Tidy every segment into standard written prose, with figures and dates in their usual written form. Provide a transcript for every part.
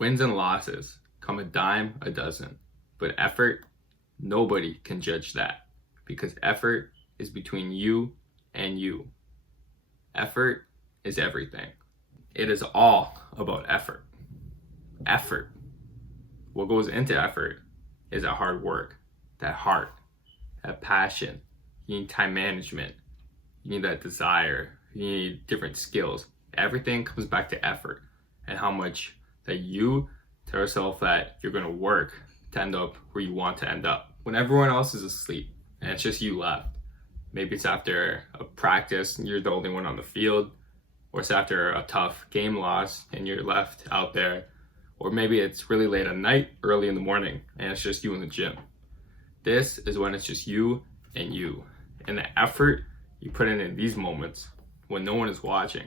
Wins and losses come a dime a dozen, but effort, nobody can judge that because effort is between you and you. Effort is everything. It is all about effort. Effort. What goes into effort is that hard work, that heart, that passion. You need time management. You need that desire. You need different skills. Everything comes back to effort and how much that you tell yourself that you're going to work to end up where you want to end up. When everyone else is asleep and it's just you left, maybe it's after a practice and you're the only one on the field, or it's after a tough game loss and you're left out there, or maybe it's really late at night, early in the morning, and it's just you in the gym. This is when it's just you and you. And the effort you put in these moments when no one is watching,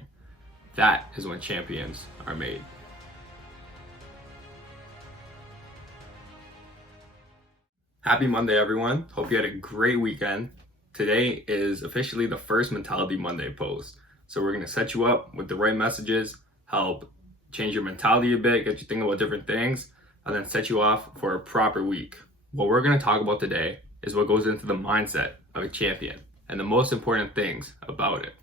that is when champions are made. Happy Monday, everyone. Hope you had a great weekend. Today is officially the first Mentality Monday post. So we're going to set you up with the right messages, help change your mentality a bit, get you thinking about different things, and then set you off for a proper week. What we're going to talk about today is what goes into the mindset of a champion and the most important things about it.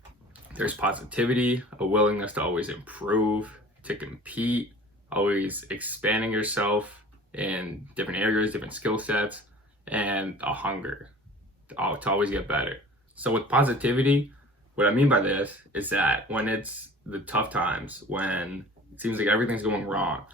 There's positivity, a willingness to always improve, to compete, always expanding yourself in different areas, different skill sets, and a hunger to always get better. So with positivity, what I mean by this is that when it's the tough times, when it seems like everything's going wrong,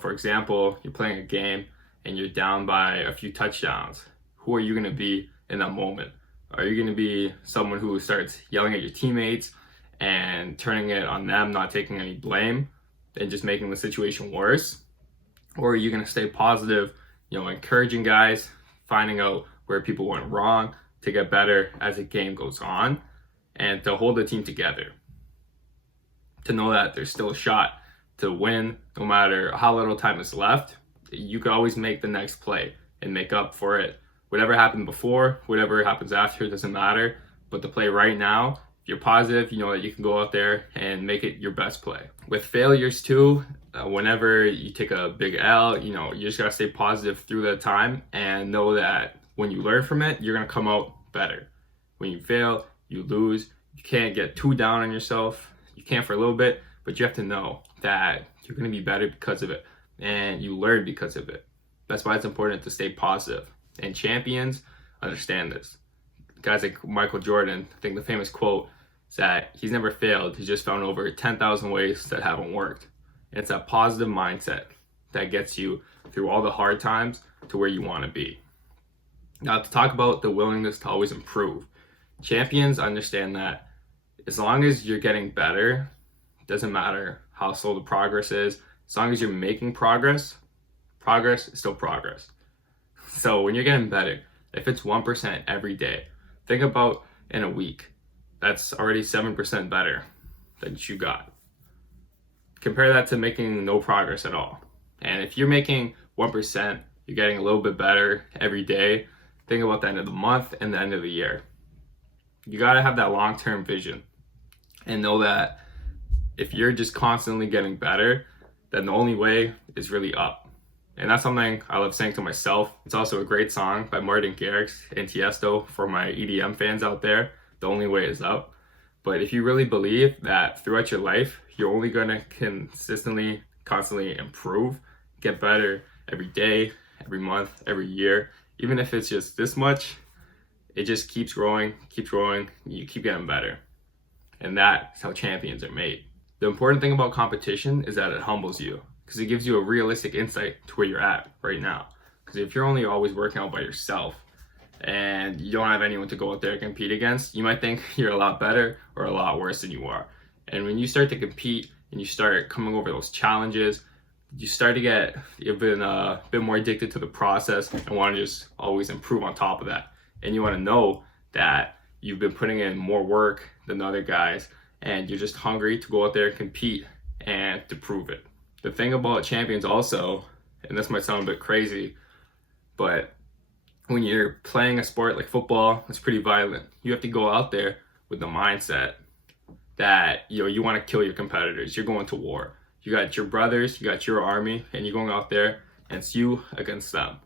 for example, you're playing a game and you're down by a few touchdowns, who are you going to be in that moment? Are you going to be someone who starts yelling at your teammates and turning it on them, not taking any blame, and just making the situation worse? Or are you going to stay positive, encouraging guys, finding out where people went wrong to get better as the game goes on, and to hold the team together, to know that there's still a shot to win no matter how little time is left. You can always make the next play and make up for it. Whatever happened before, whatever happens after, it doesn't matter. But the play right now, if you're positive, you know that you can go out there and make it your best play. With failures too, whenever you take a big L, you just gotta stay positive through that time and know that when you learn from it, you're gonna come out better. When you fail, you lose. You can't get too down on yourself. You can for a little bit, but you have to know that you're gonna be better because of it and you learn because of it. That's why it's important to stay positive. And champions understand this. Guys like Michael Jordan, I think the famous quote is that he's never failed. He's just found over 10,000 ways that haven't worked. And it's that positive mindset that gets you through all the hard times to where you want to be. Now, to talk about the willingness to always improve, champions understand that as long as you're getting better, it doesn't matter how slow the progress is. As long as you're making progress is still progress. So when you're getting better, if it's 1% every day, think about in a week, that's already 7% better than you got. Compare that to making no progress at all. And if you're making 1%, you're getting a little bit better every day. Think about the end of the month and the end of the year. You gotta have that long-term vision and know that if you're just constantly getting better, then the only way is really up. And that's something I love saying to myself. It's also a great song by Martin Garrix and Tiesto for my EDM fans out there. The only way is up. But if you really believe that throughout your life, you're only gonna constantly improve, get better every day, every month, every year, even if it's just this much, it just keeps growing, you keep getting better. And that's how champions are made. The important thing about competition is that it humbles you, because it gives you a realistic insight to where you're at right now. Because if you're only always working out by yourself and you don't have anyone to go out there and compete against, you might think you're a lot better or a lot worse than you are. And when you start to compete and you start coming over those challenges, you start to get even a bit more addicted to the process and want to just always improve on top of that. And you want to know that you've been putting in more work than the other guys and you're just hungry to go out there and compete and to prove it. The thing about champions also, and this might sound a bit crazy, but when you're playing a sport like football, it's pretty violent. You have to go out there with the mindset that you want to kill your competitors. You're going to war. You got your brothers, you got your army, and you're going out there, and it's you against them.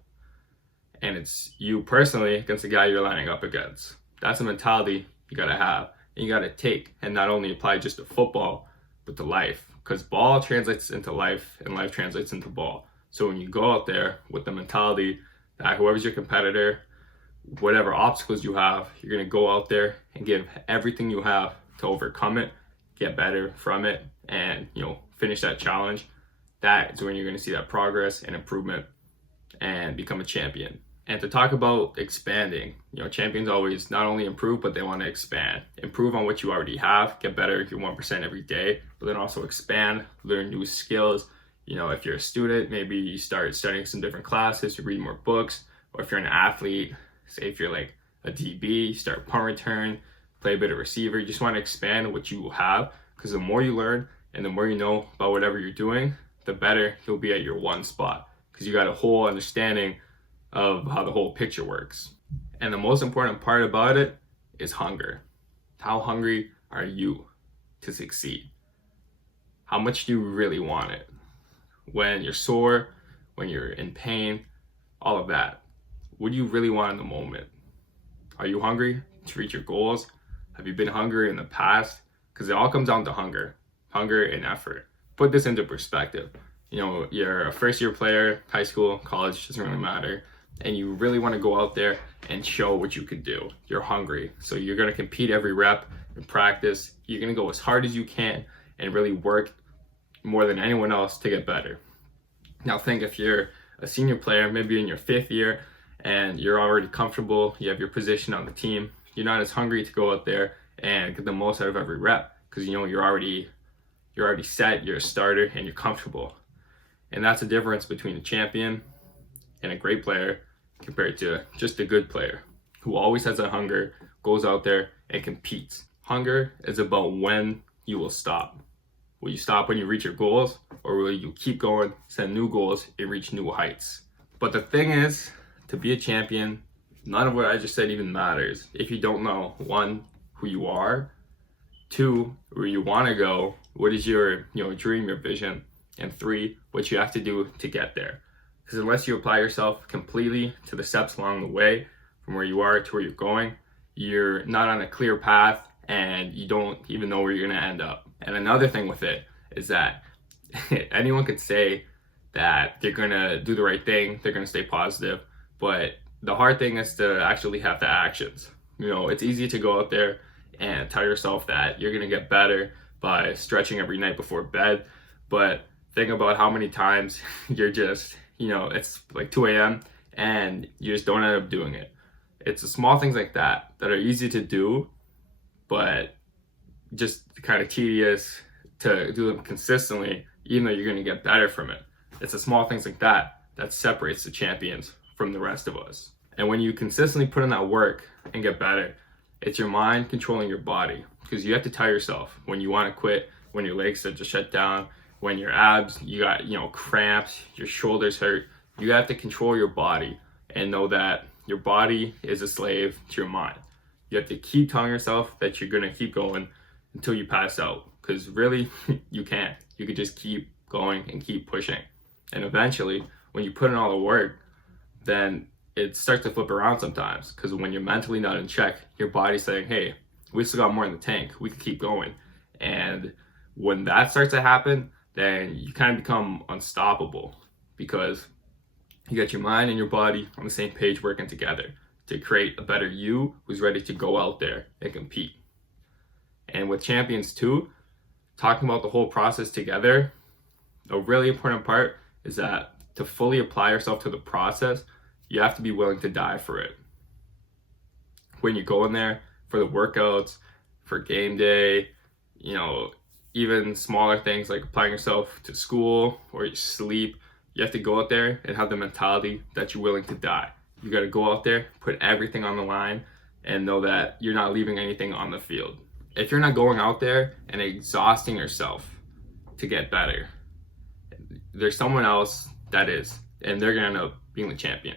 And it's you personally against the guy you're lining up against. That's a mentality you gotta have, and you gotta take, and not only apply just to football, but to life. Because ball translates into life, and life translates into ball. So when you go out there with the mentality that whoever's your competitor, whatever obstacles you have, you're gonna go out there and give everything you have to overcome it, get better from it, and finish that challenge. That is when you're gonna see that progress and improvement and become a champion. And to talk about expanding, champions always not only improve, but they want to expand. Improve on what you already have, get better your 1% every day, but then also expand, learn new skills. If you're a student, maybe you start studying some different classes, you read more books, or if you're an athlete, say if you're like a DB, you start punt return, play a bit of receiver, you just want to expand what you have, because the more you learn and the more you know about whatever you're doing, the better you'll be at your one spot, because you got a whole understanding of how the whole picture works. And the most important part about it is hunger. How hungry are you to succeed? How much do you really want it? When you're sore, when you're in pain, all of that. What do you really want in the moment? Are you hungry to reach your goals? Have you been hungry in the past? Because it all comes down to hunger and effort. Put this into perspective. You're a first year player, high school, college, doesn't really matter. And you really want to go out there and show what you can do. You're hungry. So you're going to compete every rep in practice. You're going to go as hard as you can and really work more than anyone else to get better. Now think if you're a senior player, maybe in your 5th year, and you're already comfortable, you have your position on the team, you're not as hungry to go out there and get the most out of every rep, because you're already set, you're a starter, and you're comfortable. And that's the difference between a champion and a great player compared to just a good player who always has a hunger, goes out there and competes. Hunger is about when you will stop. Will you stop when you reach your goals, or will you keep going, set new goals, and reach new heights? But the thing is, to be a champion, none of what I just said even matters if you don't know, 1, who you are, 2, where you want to go, what is your dream, your vision, and 3, what you have to do to get there. Because unless you apply yourself completely to the steps along the way, from where you are to where you're going, you're not on a clear path, and you don't even know where you're going to end up. And another thing with it is that anyone could say that they're going to do the right thing, they're going to stay positive, but the hard thing is to actually have the actions. It's easy to go out there and tell yourself that you're going to get better by stretching every night before bed, but think about how many times you're just, it's like 2 a.m. and you just don't end up doing it. It's the small things like that that are easy to do, but just kind of tedious to do them consistently, even though you're going to get better from it. It's the small things like that that separates the champions from the rest of us. And when you consistently put in that work and get better, it's your mind controlling your body, because you have to tell yourself when you want to quit, when your legs start to shut down, when your abs, you got, cramps, your shoulders hurt. You have to control your body and know that your body is a slave to your mind. You have to keep telling yourself that you're going to keep going until you pass out, because really you can't. You could just keep going and keep pushing. And eventually, when you put in all the work, then it starts to flip around sometimes, because when you're mentally not in check, your body's saying, hey, we still got more in the tank, we can keep going. And when that starts to happen, then you kind of become unstoppable, because you got your mind and your body on the same page working together to create a better you who's ready to go out there and compete. And with champions too, talking about the whole process together, a really important part is that to fully apply yourself to the process, you have to be willing to die for it. When you go in there for the workouts, for game day, even smaller things like applying yourself to school or your sleep, you have to go out there and have the mentality that you're willing to die. You got to go out there, put everything on the line, and know that you're not leaving anything on the field. If you're not going out there and exhausting yourself to get better, there's someone else that is, and they're going to end up being the champion.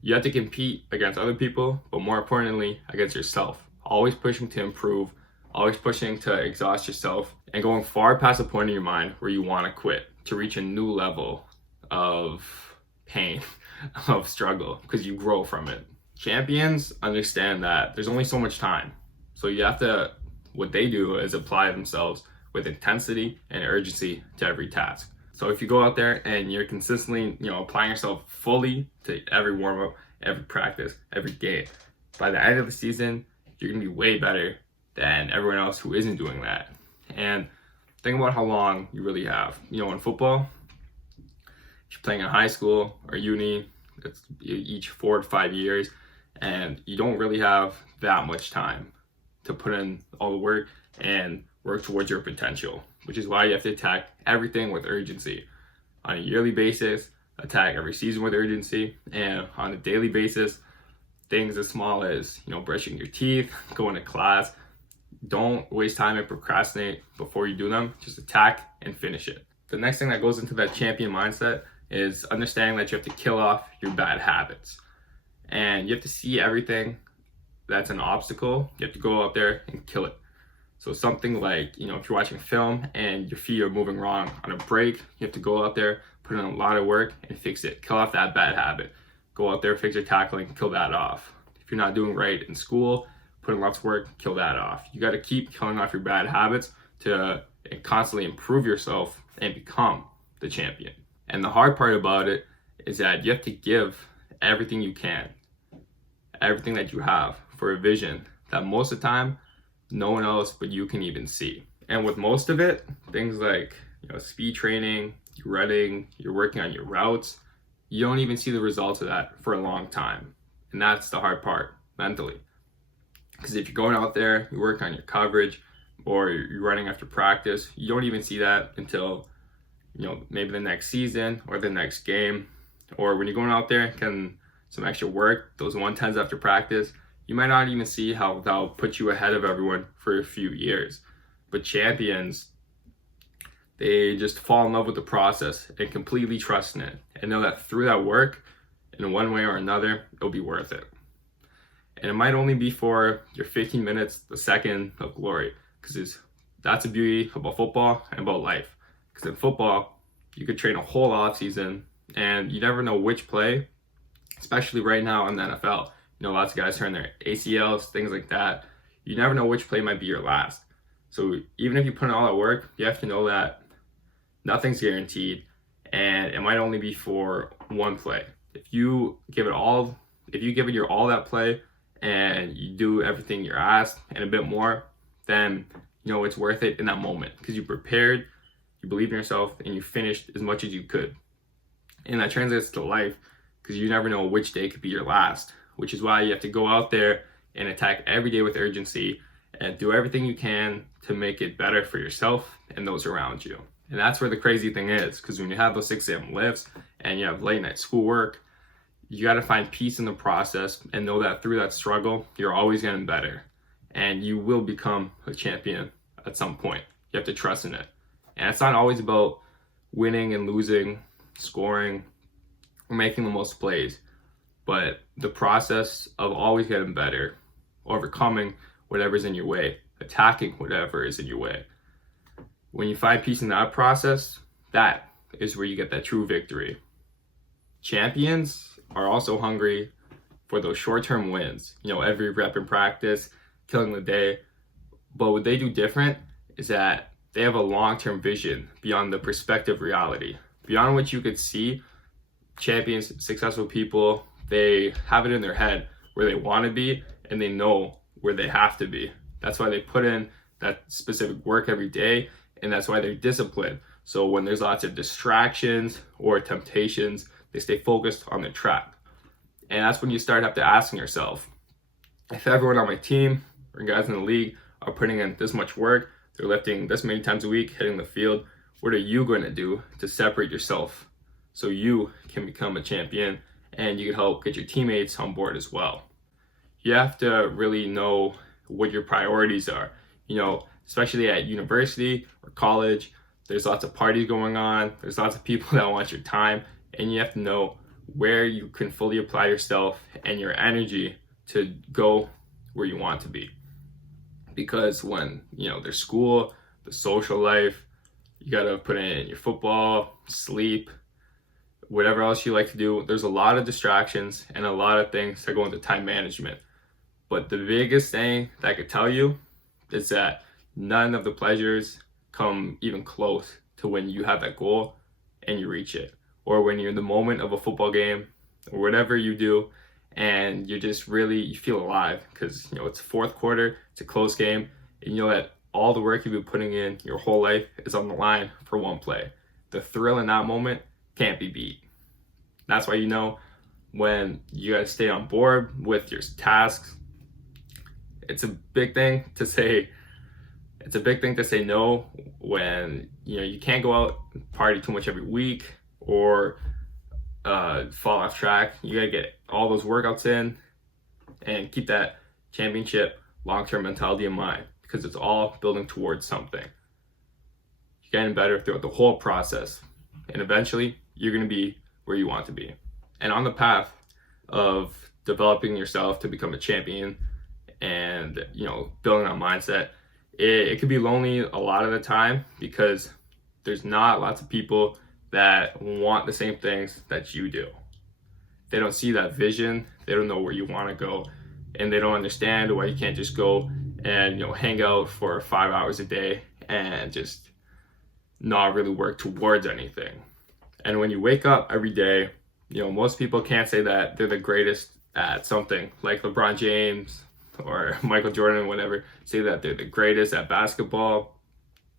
You have to compete against other people, but more importantly, against yourself. Always pushing to improve, always pushing to exhaust yourself and going far past the point in your mind where you want to quit to reach a new level of pain, of struggle, because you grow from it. Champions understand that there's only so much time. So you have to, what they do is apply themselves with intensity and urgency to every task. So if you go out there and you're consistently, applying yourself fully to every warm-up, every practice, every game, by the end of the season, you're gonna be way better than everyone else who isn't doing that. And think about how long you really have. In football, if you're playing in high school or uni, it's each 4 to 5 years, and you don't really have that much time to put in all the work and work towards your potential, which is why you have to attack everything with urgency. On a yearly basis, attack every season with urgency, and on a daily basis, things as small as, brushing your teeth, going to class. Don't waste time and procrastinate before you do them. Just attack and finish it. The next thing that goes into that champion mindset is understanding that you have to kill off your bad habits. And you have to see everything that's an obstacle. You have to go out there and kill it. So something like, if you're watching film and your feet are moving wrong on a break, you have to go out there, put in a lot of work and fix it. Kill off that bad habit. Go out there, fix your tackling, kill that off. If you're not doing right in school, put in lots of work, kill that off. You got to keep killing off your bad habits to constantly improve yourself and become the champion. And the hard part about it is that you have to give everything you can, everything that you have for a vision that most of the time, no one else but you can even see. And with most of it, things like speed training, you're running, you're working on your routes, you don't even see the results of that for a long time. And that's the hard part mentally. Because if you're going out there, you work on your coverage, or you're running after practice, you don't even see that until maybe the next season or the next game, or when you're going out there getting some extra work, those 110s after practice, you might not even see how that'll put you ahead of everyone for a few years. But champions, they just fall in love with the process and completely trust in it, and know that through that work, in one way or another, it'll be worth it. And it might only be for your 15 minutes, the second of glory, because that's the beauty about football and about life. Because in football, you could train a whole off season, and you never know which play, especially right now in the NFL. Lots of guys turn their ACLs, things like that. You never know which play might be your last. So even if you put in all that work, you have to know that nothing's guaranteed, and it might only be for one play. If you give it your all that play, and you do everything you're asked and a bit more, then it's worth it in that moment, because you prepared, you believe in yourself, and you finished as much as you could. And that translates to life, because you never know which day could be your last, which is why you have to go out there and attack every day with urgency and do everything you can to make it better for yourself and those around you. And that's where the crazy thing is, because when you have those 6 a.m. lifts and you have late night schoolwork, you got to find peace in the process and know that through that struggle, you're always getting better, and you will become a champion at some point. You have to trust in it. And it's not always about winning and losing, scoring, or making the most plays, but the process of always getting better, overcoming whatever's in your way, attacking whatever is in your way. When you find peace in that process, that is where you get that true victory. Champions are also hungry for those short-term wins, every rep in practice, killing the day. But what they do different is that they have a long-term vision beyond the perspective reality. Beyond what you could see, champions, successful people, they have it in their head where they want to be, and they know where they have to be. That's why they put in that specific work every day, and that's why they're disciplined. So when there's lots of distractions or temptations, they stay focused on the track. And that's when you start have to asking yourself, if everyone on my team or guys in the league are putting in this much work, they're lifting this many times a week, hitting the field, what are you going to do to separate yourself so you can become a champion and you can help get your teammates on board as well? You have to really know what your priorities are. Especially at university or college, there's lots of parties going on, there's lots of people that want your time, and you have to know where you can fully apply yourself and your energy to go where you want to be. Because when there's school, the social life. You gotta put in your football, sleep, whatever else you like to do. There's a lot of distractions and a lot of things that go into time management. But the biggest thing that I could tell you is that none of the pleasures come even close to when you have that goal and you reach it, or when you're in the moment of a football game or whatever you do and you just really, you feel alive because it's fourth quarter, it's a close game, and you know that all the work you've been putting in your whole life is on the line for one play. The thrill in that moment can't be beat. That's why when you gotta stay on board with your tasks. It's a big thing to say no when you can't go out and party too much every week or fall off track. You gotta get all those workouts in and keep that championship long-term mentality in mind, because it's all building towards something. You're getting better throughout the whole process, and eventually you're gonna be where you want to be. And on the path of developing yourself to become a champion and building that mindset, it could be lonely a lot of the time because there's not lots of people that want the same things that you do. They don't see that vision, they don't know where you want to go, and they don't understand why you can't just go and hang out for 5 hours a day and just not really work towards anything. And when you wake up every day, most people can't say that they're the greatest at something, like LeBron James or Michael Jordan or whatever, say that they're the greatest at basketball,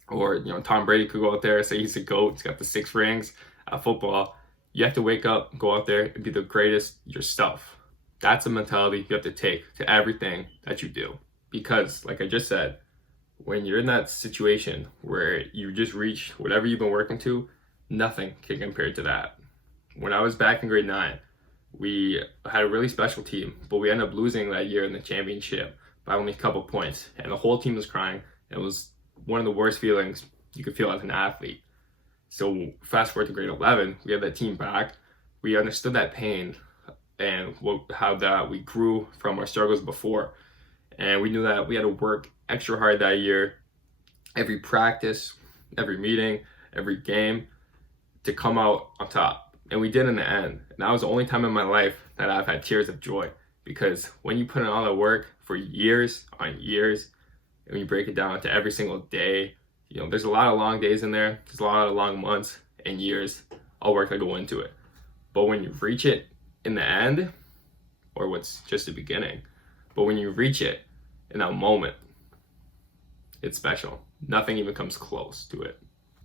or Tom Brady could go out there and say he's a GOAT, he's got the 6 rings at football. You have to wake up, go out there and be the greatest yourself. That's a mentality you have to take to everything that you do, because like I just said, when you're in that situation where you just reach whatever you've been working to, nothing can compare to that. When I was back in grade 9, we had a really special team, but we ended up losing that year in the championship by only a couple points, and the whole team was crying. It was one of the worst feelings you could feel as an athlete. So fast forward to grade 11, we had that team back. We understood that pain and how that we grew from our struggles before, and we knew that we had to work extra hard that year, every practice, every meeting, every game, to come out on top. And we did in the end. And that was the only time in my life that I've had tears of joy, because when you put in all that work for years on years, and when you break it down to every single day, there's a lot of long days in there, there's a lot of long months and years of work that go into it. But when you reach it in the end, or what's just the beginning, but when you reach it in that moment, it's special. Nothing even comes close to it.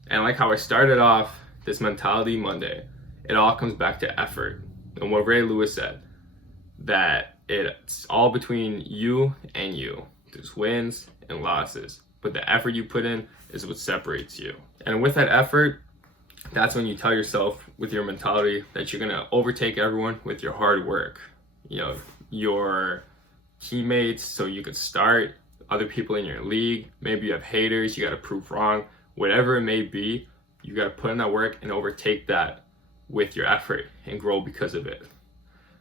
And like how I started off this Mentality Monday, it all comes back to effort. And what Ray Lewis said, that it's all between you and you. There's wins and losses, but the effort you put in is what separates you. And with that effort, that's when you tell yourself with your mentality that you're gonna overtake everyone with your hard work. Your teammates, so you could start, other people in your league, maybe you have haters, you gotta prove wrong, whatever it may be, you gotta put in that work and overtake that with your effort and grow because of it.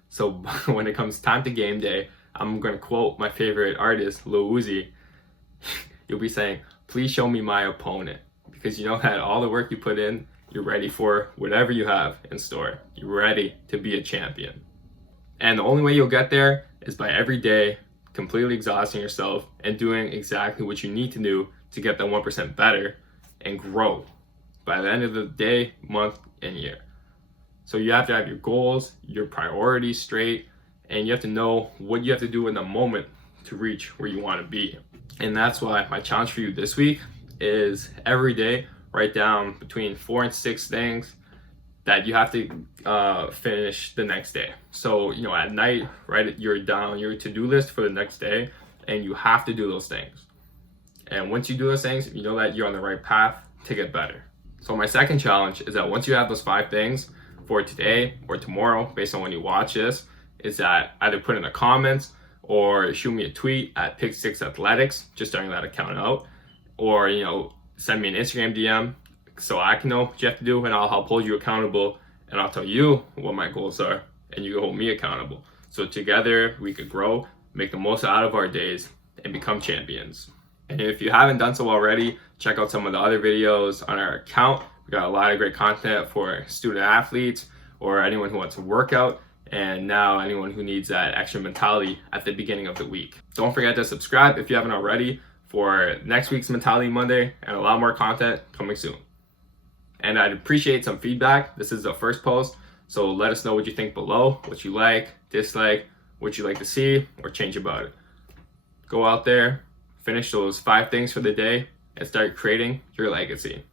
So when it comes time to game day, I'm gonna quote my favorite artist, Lil Uzi. You'll be saying, please show me my opponent, because you know that all the work you put in, you're ready for whatever you have in store. You're ready to be a champion. And the only way you'll get there is by every day completely exhausting yourself and doing exactly what you need to do to get that 1% better and grow by the end of the day, month, and year. So you have to have your goals, your priorities straight, and you have to know what you have to do in the moment to reach where you want to be. And that's why my challenge for you this week is every day write down between 4 and 6 things that you have to finish the next day. So at night, write your to-do list for the next day, and you have to do those things. And once you do those things, you know that you're on the right path to get better. So my second challenge is that once you have those 5 things for today or tomorrow, based on when you watch this, is that either put in the comments or shoot me a tweet at Pick6Athletics, just starting that account out, or send me an Instagram DM so I can know what you have to do, and I'll help hold you accountable, and I'll tell you what my goals are, and you can hold me accountable. So together we could grow, make the most out of our days, and become champions. And if you haven't done so already, check out some of the other videos on our account. We got a lot of great content for student athletes or anyone who wants to work out, and now anyone who needs that extra mentality at the beginning of the week. Don't forget to subscribe if you haven't already for next week's Mentality Monday and a lot more content coming soon. And I'd appreciate some feedback. This is the first post, so let us know what you think below, what you like, dislike, what you'd like to see, or change about it. Go out there, finish those 5 things for the day, and start creating your legacy.